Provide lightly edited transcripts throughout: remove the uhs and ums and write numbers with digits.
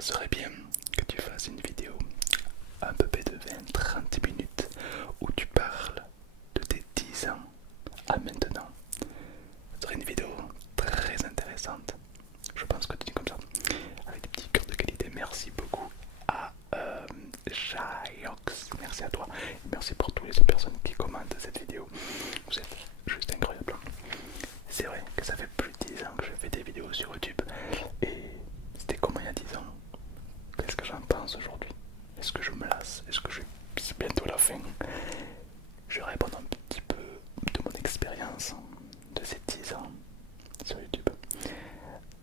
Ce serait bien que tu fasses une vidéo à peu près de 20-30 minutes où tu parles de tes 10 ans à maintenant. Ce serait une vidéo très intéressante. Je pense que tu dis comme ça, avec des petits cœurs de qualité. Merci beaucoup à Jaiox. Merci à toi. Et merci pour toutes les autres personnes qui commentent cette vidéo. Vous êtes juste incroyables. C'est vrai que ça fait plus de 10 ans que je fais des vidéos sur YouTube. Et c'était comment il y a 10 ans? Qu'est-ce que j'en pense aujourd'hui? Est-ce que je me lasse? Est-ce que c'est bientôt la fin? Je vais répondre un petit peu de mon expérience de ces 10 ans sur YouTube.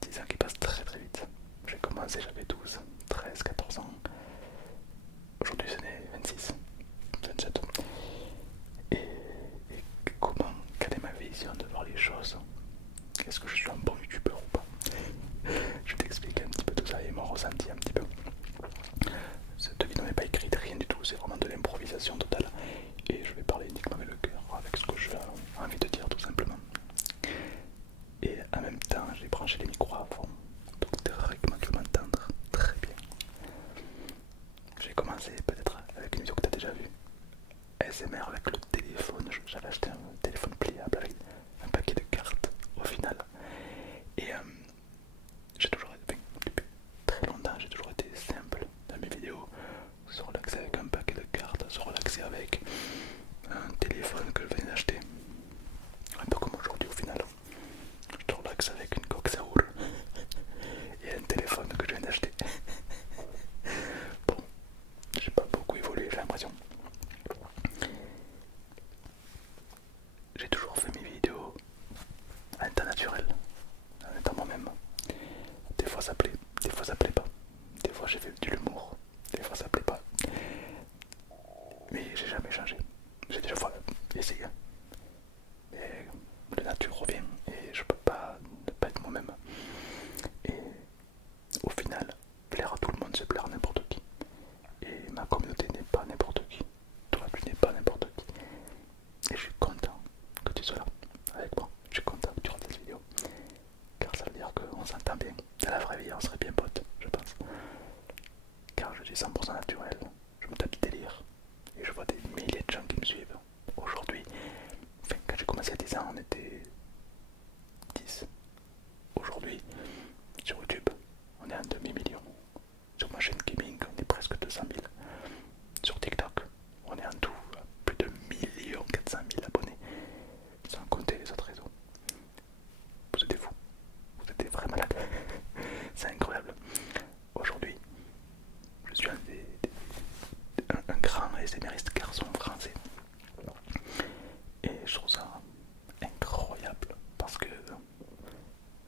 10 ans qui passent très très vite. J'ai commencé, j'avais 12, 13, 14 ans. Aujourd'hui, ce n'est 26, 27. Et, et comment, quelle est ma vision de voir les choses? Est-ce que je suis un bon youtubeur ou pas? Je vais t'expliquer un petit peu tout ça et mon ressenti un petit peu. Cette vidéo n'est pas écrite, rien du tout, c'est vraiment de l'improvisation totale. Et je vais parler uniquement avec le cœur, avec ce que j'ai envie de dire tout simplement. Et en même temps, j'ai branché les micros à fond, donc théoriquement tu vas m'entendre très bien. J'ai commencé peut-être avec une vidéo que tu as déjà vue. ASMR avec le téléphone, j'avais acheté un téléphone pliable avec un paquet de cartes au final. Et j'ai toujours été, depuis très longtemps, j'ai toujours été simple dans mes vidéos. Se relaxer avec un paquet de cartes, se relaxer avec un téléphone que je venais d'acheter. Un peu comme aujourd'hui au final. Je te relaxe avec une coque Saour et un téléphone que je viens d'acheter. Bon, j'ai pas beaucoup évolué, j'ai l'impression. J'ai toujours fait mes vidéos à l'état naturel, en étant moi-même. Des fois ça plaît, des fois ça plaît pas. Des fois j'ai fait de l'humour, des fois ça plaît pas. Mais j'ai jamais changé. J'ai déjà essayé. Mais la nature revient et je peux pas ne pas être moi-même. Et au final, plaire à tout le monde, c'est plaire à n'importe qui. Et ma communauté n'est pas n'importe qui. Toi, tu n'es pas n'importe qui. Et je suis content que tu sois là avec moi. Je suis content que tu regardes cette vidéo. Car ça veut dire qu'on s'entend bien. Dans la vraie vie, on serait bien potes, je pense. Car je suis 100% naturel. Je me tape du délire. Et je vois des milliers de gens qui me suivent. Aujourd'hui, enfin, quand j'ai commencé à 10 ans, on était 10. Aujourd'hui, sur YouTube, on est un demi-million. Sur ma chaîne gaming, on est presque 200 000. Sur TikTok, on est en tout à plus de 1 400 000 abonnés. Sans compter les autres réseaux. Vous êtes des fous. Vous êtes des vrais malades. C'est incroyable. Aujourd'hui, je suis un grand ASMRiste garçon français. Et je trouve ça incroyable parce que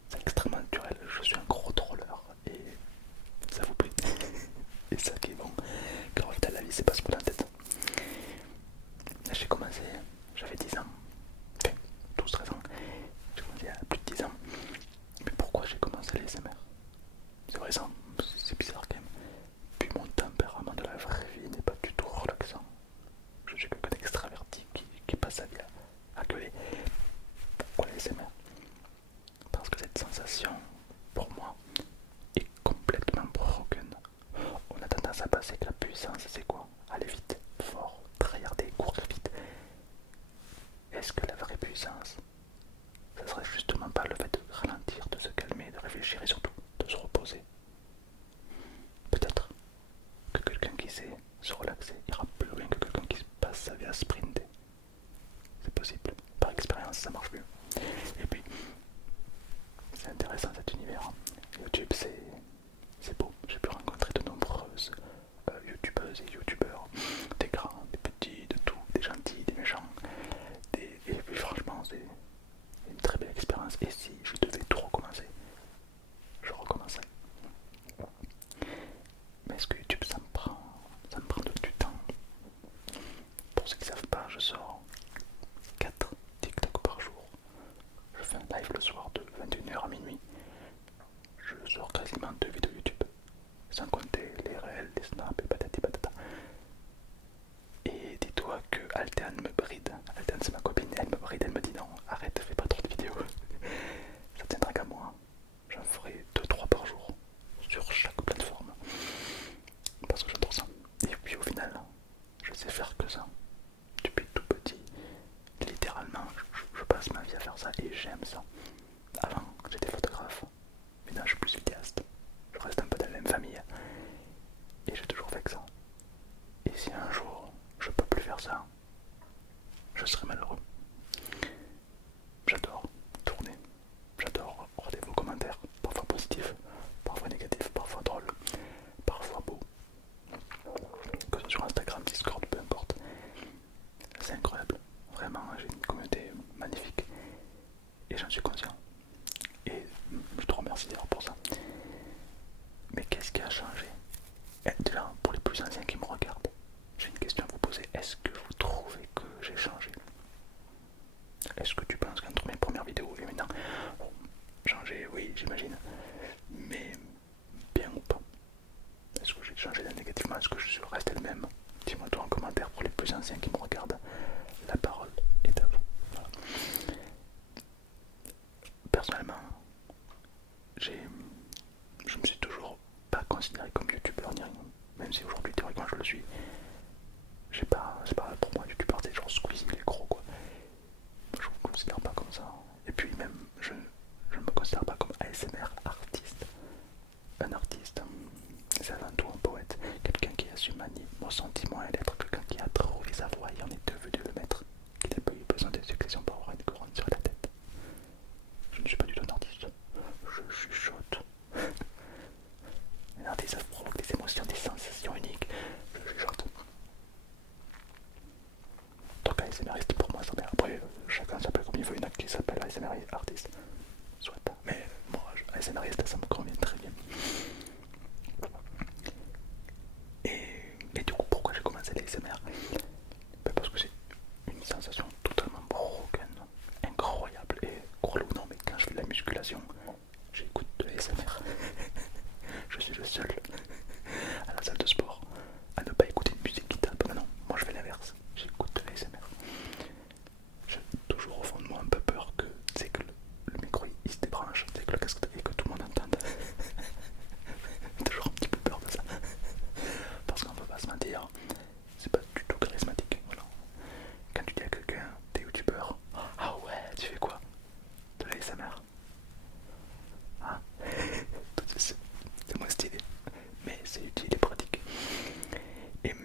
c'est extrêmement naturel. Je suis un gros troller et ça vous plaît. Et ça qui est bon. Car en fait, la vie, c'est pas se prendre la tête. J'ai commencé, j'avais 10 ans. Enfin, 12-13 ans. J'ai commencé il y a plus de 10 ans. Mais pourquoi j'ai commencé les ASMR? C'est vrai, ça, c'est bizarre quand même. Puis mon tempérament de la vraie vie n'est pas du tout relaxant. Je suis quelqu'un d'extraverti qui passe sa vie à gueuler. Pourquoi les ASMR? Parce que cette sensation, pour moi, est complètement broken. On a tendance à penser que la puissance, c'est quoi? Aller vite, fort, tryharder, courir vite. Est-ce que la vraie puissance, ça serait justement pas le fait de ralentir, de se calmer, de réfléchir et surtout de se reposer? Peut-être que quelqu'un qui sait se relaxer ira plus loin que quelqu'un qui passe sa vie à sprinter. C'est possible. Par expérience, ça marche mieux. Et puis, c'est intéressant cet univers. YouTube, c'est beau. J'ai pu rencontrer de nombreuses youtubeuses et youtubeurs, des grands, des petits, de tout, des gentils, des méchants. Et puis franchement, c'est une très belle expérience. Et si je devais tout recommencer, je recommencerais. Mais est-ce que YouTube, ça me prend du temps? Pour ceux qui ne savent pas, je sors 4 TikTok par jour. Je fais un live le soir de 21h à minuit. Je sors quasiment 2 vidéos YouTube. Sans compter les réels, les snaps et patati patata. Et dis-toi que Altean me bride. Altean c'est ma copine, elle me bride, elle me dit non, arrête, fais pas trop de vidéos. Ça tiendra qu'à moi. J'en ferai 2-3 par jour sur chaque plateforme. suis. C'est pas pour moi youtubeur, c'est genre Squeezie, il est gros quoi. Je me considère pas comme ça. Et puis même, je me considère pas comme ASMR artiste. Un artiste, c'est avant tout un poète, quelqu'un qui a su manier mon sentiment et l'être, quelqu'un qui a trouvé sa voix et en est devenu le maître, qui n'a pas eu besoin de succession pour avoir une couronne sur la tête. Je ne suis pas du tout un artiste, je chuchote. Un artiste, ça provoque des émotions, des sensations uniques, je chuchote. Donc ASMRiste pour moi, ça m'est après, chacun s'appelle comme il veut, il y en a qui s'appellent ASMR artiste, soit. Mais moi, ASMRiste, ça me convient très bien. Et du coup, pourquoi j'ai commencé l'ASMR? Parce que c'est une sensation totalement broken, incroyable. Et crois-le ou non, mais quand je fais de la musculation, j'écoute de l'ASMR. Je suis le seul à la salle de sport à ne pas écouter une musique qui tape. Non, moi je fais l'inverse, j'écoute de l'ASMR. J'ai toujours au fond de moi un peu peur que, c'est que le micro il se débranche, c'est que le casque et que tout le monde entende. J'ai toujours un petit peu peur de ça. Parce qu'on peut pas se mentir, c'est pas du tout charismatique. Voilà. Quand tu dis à quelqu'un, t'es youtubeur, ah ouais, tu fais quoi? De l'ASMR. Hein? C'est moins stylé, mais c'est utile et pratique. Et,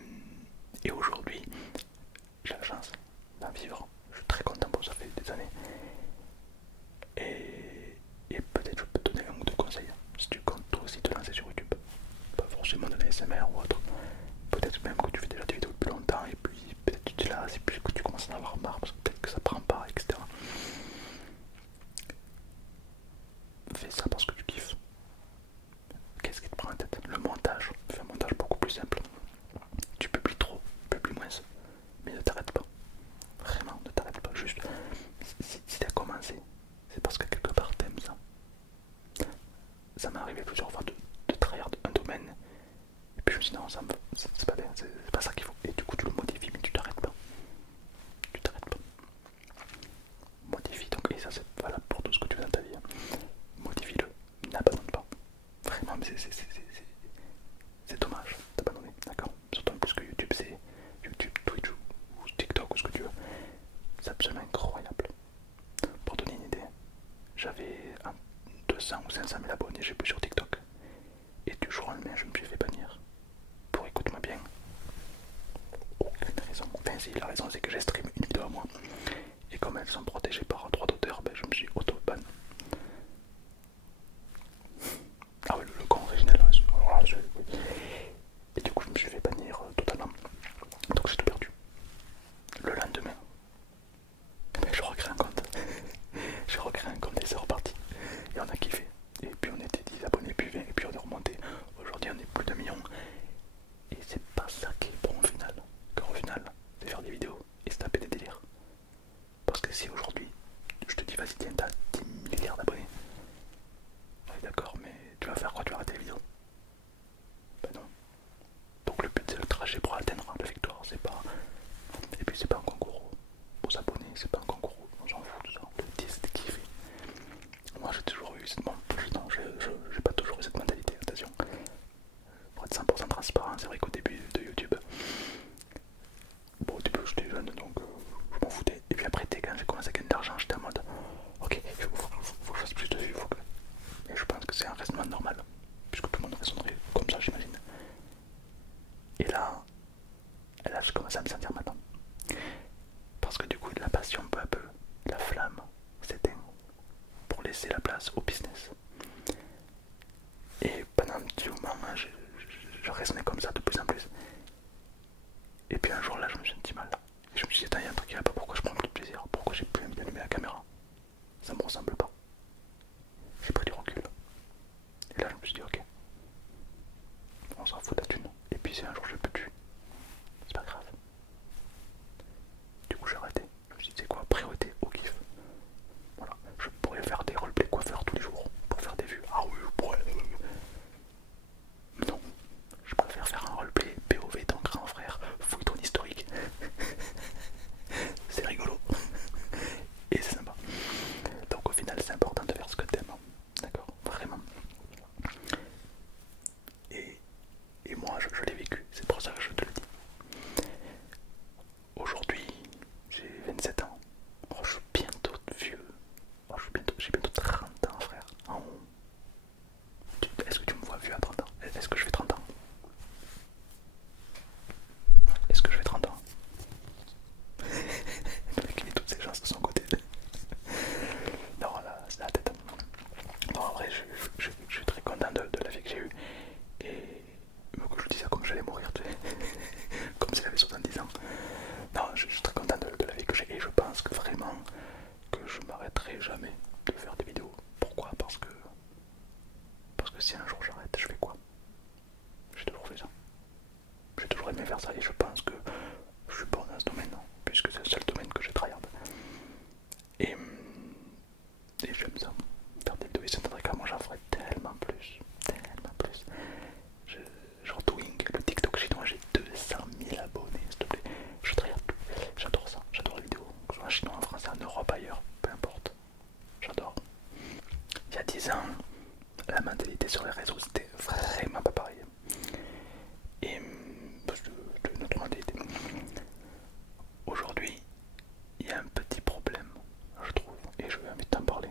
et aujourd'hui, j'ai la chance d'en vivre. Je suis très content pour ça, fait des années. Et peut-être je peux te donner un ou deux conseils si tu comptes toi aussi te lancer sur YouTube. Pas forcément de l'ASMR ou autre. Peut-être même que tu fais déjà des vidéos depuis longtemps et puis peut-être tu te lasses et puis que tu commences à en avoir marre parce que peut-être que ça prend pas, etc. Fais ça parce que tu kiffes. Qu'est-ce qui te prend en tête? Le montage. Fais un montage beaucoup plus simple. Tu publies trop, publie moins. Mais ne t'arrête pas. Vraiment, ne t'arrête pas. Juste, si t'as commencé, c'est parce que quelque part t'aimes ça. Ça m'est arrivé plusieurs fois de trahir un domaine. Et puis je me suis dit non, c'est pas bien, c'est pas ça qu'il faut. Et du coup tu le modifies, mais tu t'arrêtes pas. Tu t'arrêtes pas. Modifie donc, et ça c'est valable pour tout ce que tu fais dans ta vie. Modifie-le, n'abandonne pas. Vraiment, mais c'est dommage d'abandonner, d'accord? Surtout en plus que YouTube, c'est YouTube, Twitch ou TikTok ou ce que tu veux. C'est absolument incroyable. Pour donner une idée, j'avais 200 ou 500 000 abonnés, j'ai plus sur TikTok. Et du jour au lendemain, je me suis fait bannir. Pour écoute-moi bien. Aucune raison. Enfin, si, la raison c'est que j'ai stream une vidéo à moi. Et comme elles sont protégées par droit d'auteur, ben, je me suis auto-ban. Ah oui, le compte original. Oui. Et du coup, je me suis fait bannir totalement. Donc j'ai tout perdu. Le lendemain, ben, je recrée un compte. J'ai recréé un compte et c'est reparti. Et on a kiffé. Et puis on était 10 abonnés, puis 20, et puis on est remonté. Aujourd'hui, on est plus d'1 million. Et c'est pas ça qui est bon au final. Car au final, c'est faire des vidéos et se taper des délires. Parce que si aujourd'hui, je te dis vas-y tiens, t'as 10 milliards d'abonnés. Ouais d'accord, mais tu vas faire quoi? Tu vas arrêter les vidéos? Ben non. Donc le but c'est le trajet pour atteindre la victoire, c'est pas... Et puis c'est pas un concours aux abonnés, c'est pas un concours, on s'en fout de ça. Le but c'est de kiffer. Moi j'ai toujours eu cette... Non, j'ai pas toujours eu cette mentalité, attention. Pour être 100% transparent, c'est vrai qu'au début de YouTube, bon au début j'étais jeune donc je m'en foutais. Et puis après quand j'ai commencé à gagner de l'argent, j'étais en mode ok, faut que je fasse plus de vues, Et je pense que c'est un raisonnement normal, puisque tout le monde raisonnerait comme ça j'imagine. Et là je commence à me sentir maintenant. Parce que du coup la passion peu à peu, la flamme s'éteint pour laisser la place au business. Et pendant un petit moment, je raisonnais comme ça de plus en plus. Et puis un jour là, je me suis senti mal. Et je me suis dit, attends, il y a un truc qui va pas, pourquoi je prends plus de plaisir? Pourquoi j'ai plus envie d'allumer la caméra? Ça me ressemble pas. J'ai pris du recul. Et là, je me suis dit, ok, on s'en fout de la thune. Et puis si un jour je peux plus, c'est pas grave. Du coup, j'ai arrêté. Je me suis dit, c'est quoi? Priorité au kiff. Voilà, je pourrais faire des roleplay coiffeurs tous les jours pour faire des vues. Ah oui, ouais. Non, je préfère faire un roleplay POV ton grand frère, fouille ton historique. C'est rigolo. Et c'est sympa. Donc au final c'est important de faire ce que t'aimes. D'accord? Vraiment. Et moi je l'ai vécu. C'est pour ça que je te faire ça et je pense que je suis bon dans ce domaine, puisque c'est le seul domaine que je tryhard. Et, et j'aime ça, faire des vidéos excentriques, moi j'en ferais tellement plus, tellement plus. Genre Twink, le TikTok chinois, j'ai 200 000 abonnés, s'il te plaît. Je tryhard tout, j'adore ça, j'adore les vidéos, que ce soit en chinois, en français, en Europe, ailleurs, peu importe, j'adore. Il y a 10 ans, la mentalité sur les réseaux c'était vraiment pas pareil. Et de notre mentalité. Aujourd'hui, il y a un petit problème, je trouve, et je vais envie de t'en parler.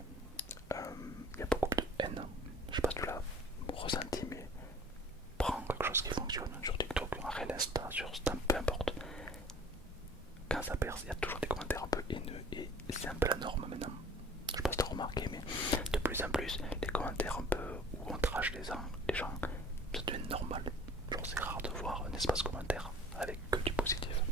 Il y a beaucoup de haine. Je sais pas si tu l'as ressenti, mais prends quelque chose qui fonctionne sur TikTok, un réel Insta, sur Snap, peu importe. Quand ça perce, il y a toujours des commentaires un peu haineux et c'est un peu la norme maintenant. Je sais pas si t'as remarqué, mais de plus en plus, les commentaires un peu où on trash les gens, ça devient normal. Genre c'est rare de voir un espace commentaire avec que du positif.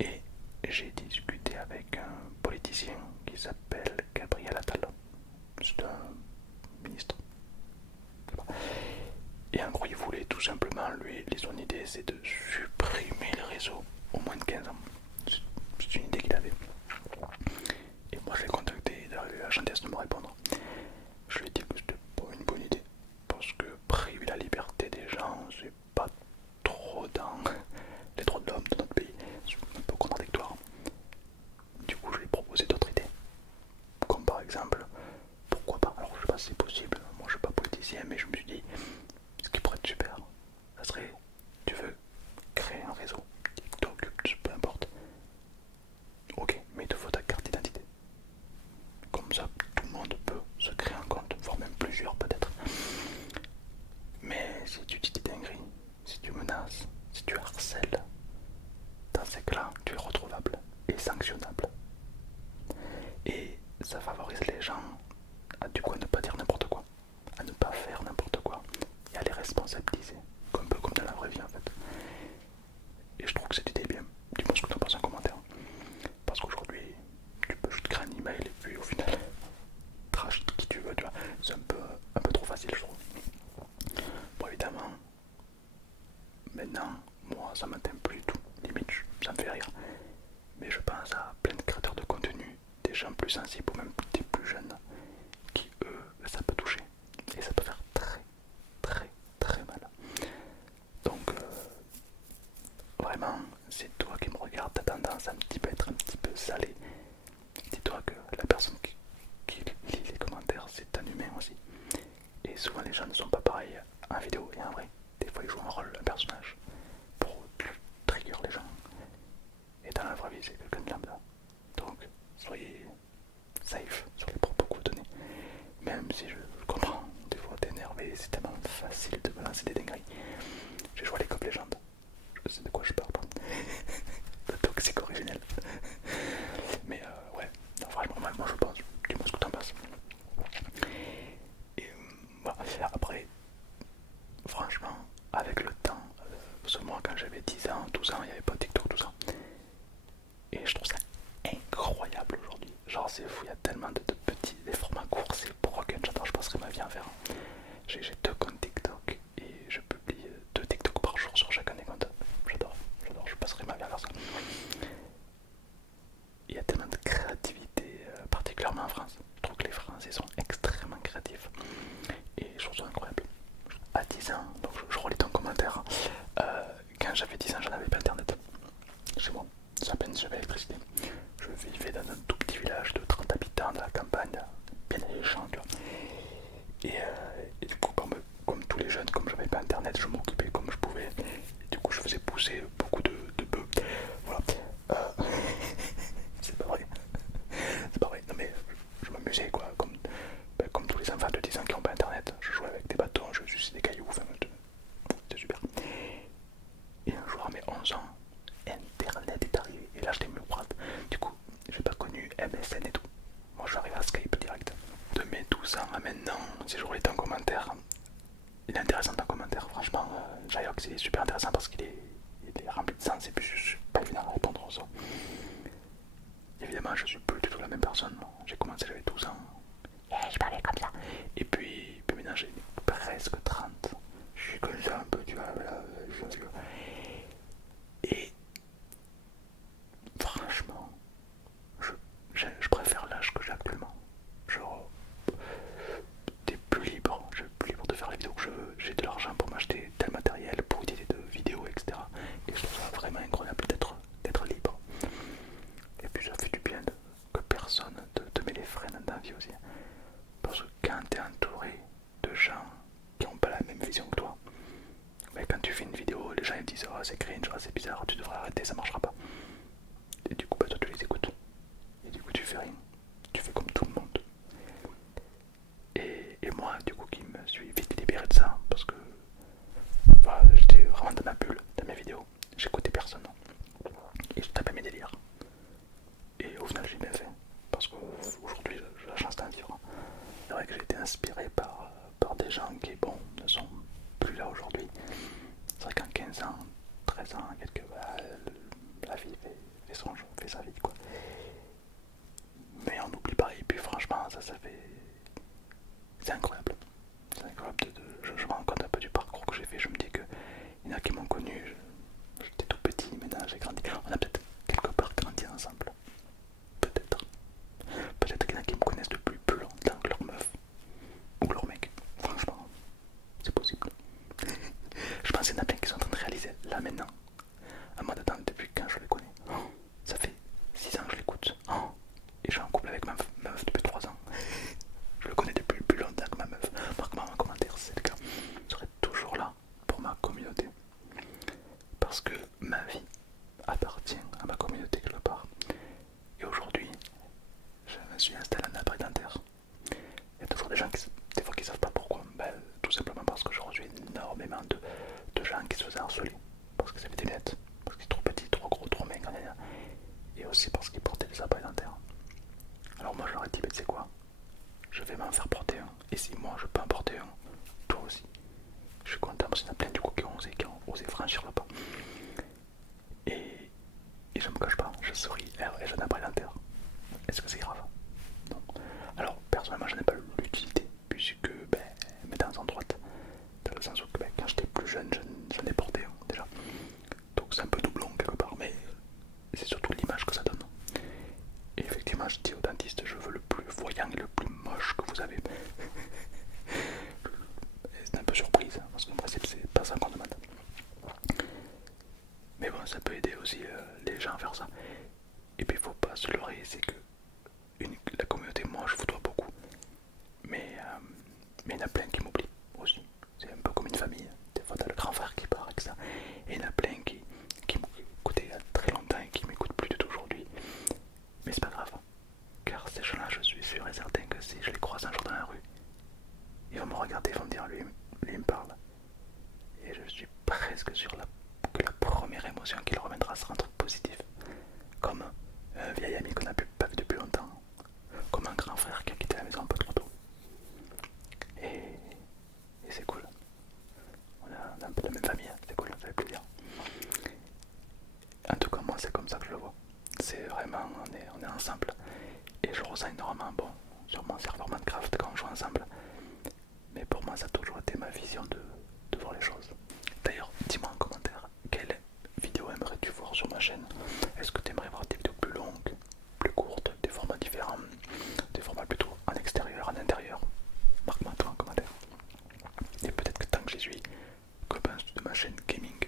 Et j'ai discuté avec un politicien qui s'appelle Gabriel Attal. C'est un ministre. Et en gros, il voulait tout simplement, lui, son idée c'est de supprimer les réseaux au moins de 15 ans. C'est une idée qu'il avait. Et moi je l'ai contacté, il a eu la gentillesse de me répondre. Je lui ai dit que c'était pas une bonne idée. Parce que priver la liberté des gens, c'est pas trop dans les droits de l'homme de notre pays. C'est un peu contradictoire. Du coup, je lui ai proposé d'autres idées. Comme par exemple, pourquoi pas, alors je sais pas si c'est possible, moi je suis pas politicien, mais je me suis dit, ce qui pourrait être super, ça serait, tu veux créer un réseau, TikTok, peu importe. Ok, mais il te faut ta carte d'identité. Comme ça, tout le monde peut se créer un compte, voire même plusieurs peut-être. Mais si tu dis des dingueries, si tu menaces, si tu harcèles, dans ces cas-là, tu es retrouvable et sanctionnable. Et ça favorise les gens à du coup à ne pas dire n'importe quoi, à ne pas faire n'importe quoi et à les responsabiliser, un peu comme dans la vraie vie en fait. Et je trouve que cette idée est bien. Dis-moi ce que tu en penses en commentaire. Parce qu'aujourd'hui, tu peux juste créer un email et puis au final, trash qui tu veux, tu vois. C'est un peu trop facile, je trouve. Bon, évidemment, maintenant, moi ça m'atteint plus du tout. Limite, ça me fait rire. Mais je pense à plein de créateurs de contenu, des gens plus sensibles ou même des plus jeunes, qui eux, ça peut toucher. Et ça peut faire très, très, très mal. Donc, vraiment, c'est toi qui me regardes, t'as tendance à être un petit peu salé. Dis-toi que la personne qui lit les commentaires, c'est un humain aussi. Et souvent les gens ne sont pas pareils en vidéo et en vrai. Des fois ils jouent un rôle, un personnage, pour trigger les gens. Et dans la vraie vie, c'est quelqu'un de lambda. Donc, soyez safe sur les propos que vous donnez. Même si je comprends, des fois t'es énervé, c'est tellement facile de balancer des dingueries. J'ai joué à League of Legends, je sais de quoi je parle. Le toxique originel. Mais ouais, non, franchement, moi je pense, dis-moi ce que t'en penses. Et voilà. Après, franchement, avec le temps, parce que moi quand j'avais 10 ans, 12 ans, il n'y avait pas TikTok, tout ça. Et je trouve ça incroyable aujourd'hui. Genre c'est fou, il y a tellement de petits, des formats courts, c'est broken, j'adore, je passerai ma vie à faire. J'ai 2 comptes TikTok et je publie 2 TikTok par jour sur chacun des comptes. J'adore, je passerai ma vie à faire ça. Il y a tellement de créativité, particulièrement en France. Je trouve que les Français sont extrêmement créatifs et je trouve ça incroyable. À 10 ans, donc je relis ton commentaire, quand j'avais 10 ans, j'en avais pas internet chez moi. C'est à peine si j'avais l'électricité. Je vivais dans un tout petit village de 30 habitants de la campagne, bien alléchant, tu vois. Et du coup, comme tous les jeunes, comme j'avais pas internet, je m'occupais comme je pouvais. Et du coup, je faisais pousser beaucoup de bœufs. Voilà. C'est pas vrai. C'est pas vrai. Non mais je m'amusais quoi. Comme tous les enfants de 10 ans qui n'ont pas internet. Je jouais avec des bâtons, je suçais des cailloux. Enfin, c'était super. Et un jour à mes 11 ans, internet est arrivé. Et là, j'étais mieux prendre. Du coup, j'ai pas connu MSN et tout. Moi, je suis arrivé à Skype direct. De mes 12 ans à maintenant, si je relis ton commentaire, il est intéressant ton commentaire. Franchement, Jayox, il est super intéressant parce qu'il est rempli de sens et puis je suis pas évident à répondre aux ça. Évidemment, je suis plus du tout la même personne. J'ai commencé, j'avais 12 ans. Et je parlais comme ça. Et puis maintenant, j'ai presque 30. Je suis comme ça un peu, tu vois. Voilà, intéressant, la vie fait sa vie quoi. Mais on n'oublie pas, et puis franchement, ça fait. C'est incroyable. C'est incroyable, je me rends compte un peu du parcours que j'ai fait, je me dis que il y en a qui m'ont connu, j'étais tout petit, maintenant j'ai grandi. On a peut-être quelque part grandi ensemble. Peut-être. Peut-être qu'il y en a qui me connaissent depuis plus longtemps que leur meuf ou leur mec. Franchement, c'est possible. Je pense qu'il y en a plein qui sont en train de réaliser là maintenant. À moi d'attendre depuis quand je les connais. Oh, ça fait 6 ans que je l'écoute. Oh, et je suis en couple avec ma meuf depuis 3 ans. Je le connais depuis plus longtemps que ma meuf. Marque-moi en commentaire si c'est le cas. Je serai toujours là pour ma communauté. Parce que ma vie appartient à ma communauté quelque part. Et aujourd'hui, je me suis installé en appareil dentaire. Il y a toujours des gens des fois qui savent pas pourquoi. Ben, tout simplement parce que j'ai reçu énormément de gens qui se faisaient harceler. Parce qu'ils avaient des lunettes. Parce qu'ils étaient trop petits, trop gros, trop maigres. Et aussi parce qu'ils portaient des appareils dentaires. Alors moi je leur ai dit, ben, tu sais quoi, je vais m'en faire porter un. Et si moi je peux en porter un, toi aussi. Je suis content parce qu'il y en a plein du coup qui ont osé franchir le pas. Et je me cache pas, je souris et je n'ai pas dentaire. Est-ce que c'est grave? Non. Alors personnellement je n'ai pas l'utilité puisque mes dents sont droites. Dans le sens où quand j'étais plus jeune, j'en ai porté un déjà. Donc c'est un peu doublon quelque part, mais c'est surtout l'image que ça donne. Et effectivement je dis au dentiste, je veux le plus voyant et le plus moche que vous avez. C'est un peu surprise, parce qu'en principe c'est pas ça qu'on demande. Mais bon, ça peut aider aussi les gens à faire ça. Et puis il faut pas se leurrer, c'est que la communauté, moi je vous dois beaucoup. Mais il y en a plein qui m'oublient aussi. C'est un peu comme une famille. Des fois t'as le grand frère qui part avec ça. Et il y en a plein qui m'ont écouté il y a très longtemps et qui m'écoutent plus du tout aujourd'hui. Mais c'est pas grave. Car ces gens-là, je suis sûr et certain que si je les croise un jour dans la rue, ils vont me regarder, ils vont me dire lui il me parle. Et je suis presque sûr que la première émotion qu'il reviendra sera un truc positif. Comme un vieil ami qu'on n'a pas vu depuis longtemps. Comme un grand frère qui a quitté la maison un peu trop tôt. Et c'est cool. On a un peu la même famille, c'est cool, ça fait plaisir. En tout cas, moi c'est comme ça que je le vois. C'est vraiment, on est ensemble. Et je ressens énormément, bon, sur mon serveur Minecraft quand on joue ensemble. Mais pour moi, ça a toujours été ma vision de voir les choses. D'ailleurs, dis-moi en commentaire, quelle vidéo aimerais-tu voir sur ma chaîne? Est-ce que tu aimerais voir des vidéos plus longues, plus courtes, des formats différents, des formats plutôt en extérieur, en intérieur? Marque-moi toi en commentaire. Et peut-être que tant que j'y suis, que penses-tu de ma chaîne gaming?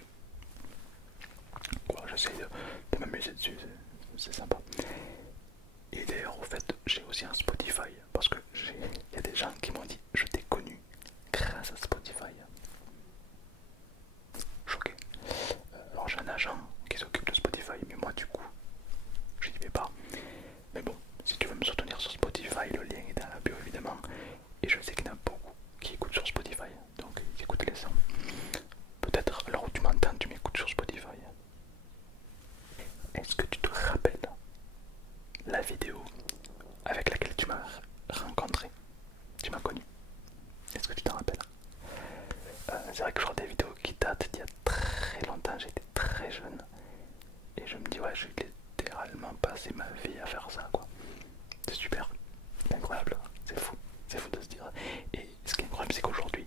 Quoi, j'essaie de m'amuser dessus, c'est sympa. Et d'ailleurs, au fait, j'ai aussi un Spotify, parce que il y a des gens qui m'ont dit, je t'ai connu grâce à Spotify. Choqué. Alors j'ai un agent qui s'occupe de Spotify, mais moi du coup, je n'y vais pas. Mais bon, si tu veux me soutenir sur Spotify, le lien est dans la bio évidemment. Et je sais qu'il y en a beaucoup qui écoutent sur Spotify, donc ils écoutent les sons. Peut-être alors où tu m'entends, tu m'écoutes sur Spotify. Est-ce que tu te rappelles la vidéo avec laquelle tu m'as rencontré? Tu m'as connu? Est-ce que tu t'en rappelles? C'est vrai que je vois des vidéos qui datent d'il y a très longtemps, j'étais très jeune. Et je me dis ouais, j'ai littéralement passé ma vie à faire ça quoi. C'est super, c'est incroyable, c'est fou de se dire. Et ce qui est incroyable c'est qu'aujourd'hui,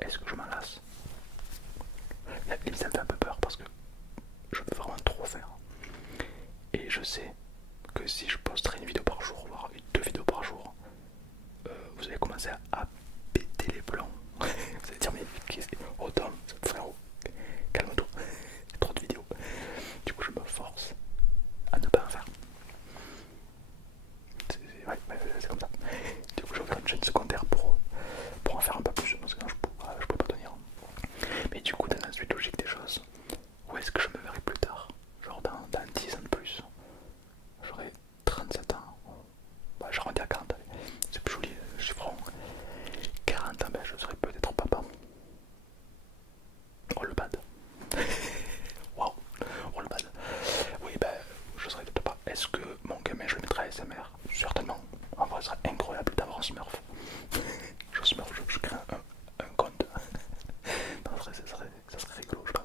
est-ce que je m'en lasse? Limite ça me fait un peu peur parce que je veux vraiment trop faire. Et je sais que si je posterai une vidéo par jour, voire 2 vidéos par jour, vous allez commencer à péter les plombs. Vous allez dire mais oh Tom, frérot, calme-toi, trop de vidéos. Du coup je me force à ne pas en faire. Ouais, c'est comme ça. Du coup je vais faire une chaîne secondaire pour en faire un peu plus, parce que je peux pas tenir. Mais du coup dans la suite logique des choses, où est-ce que je me verrai plus tard? Genre dans 10 ans de plus. J'aurai 37 ans. Bah j'arrondis à 40, c'est plus joli, chiffre rond. 40 ans, ben je serai peut-être papa. Oh le bad. Waouh, oh le bad. Oui ben je serai peut-être pas. Est-ce que mon gamin je le mettrai à SMR? Certainement. En vrai ce serait incroyable d'avoir un smurf. je crée un compte. Non, ça serait rigolo je pense.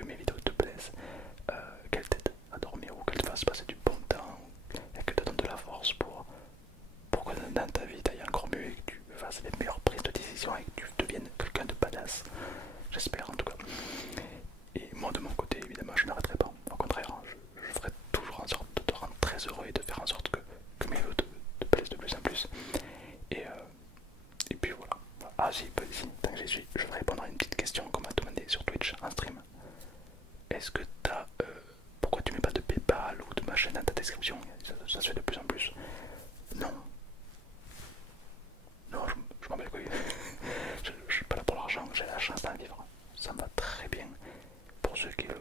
que mes vidéos te plaisent, qu'elles t'aident à dormir ou qu'elles te fassent passer du bon temps et qu'elles te donnent de la force pour que dans ta vie t'ailles encore mieux et que tu fasses les meilleures prises de décision et que tu deviennes quelqu'un de badass. J'espère en tout cas. Et moi de mon côté, évidemment, je n'arrêterai pas. Au contraire, hein, je ferai toujours en sorte de te rendre très heureux et de faire en sorte que mes vidéos te plaisent de plus en plus. Et, euh, et puis voilà. Ah si, si, tant que j'y suis, je vais répondre à une petite question qu'on m'a demandé sur Twitch en stream. Est-ce que t'as... pourquoi tu mets pas de PayPal ou de machin dans ta description? Ça se fait de plus en plus. Non. Non, je m'en bats les couilles. je suis pas là pour l'argent, j'ai la chance d'en vivre. Ça me va très bien. Pour ceux qui le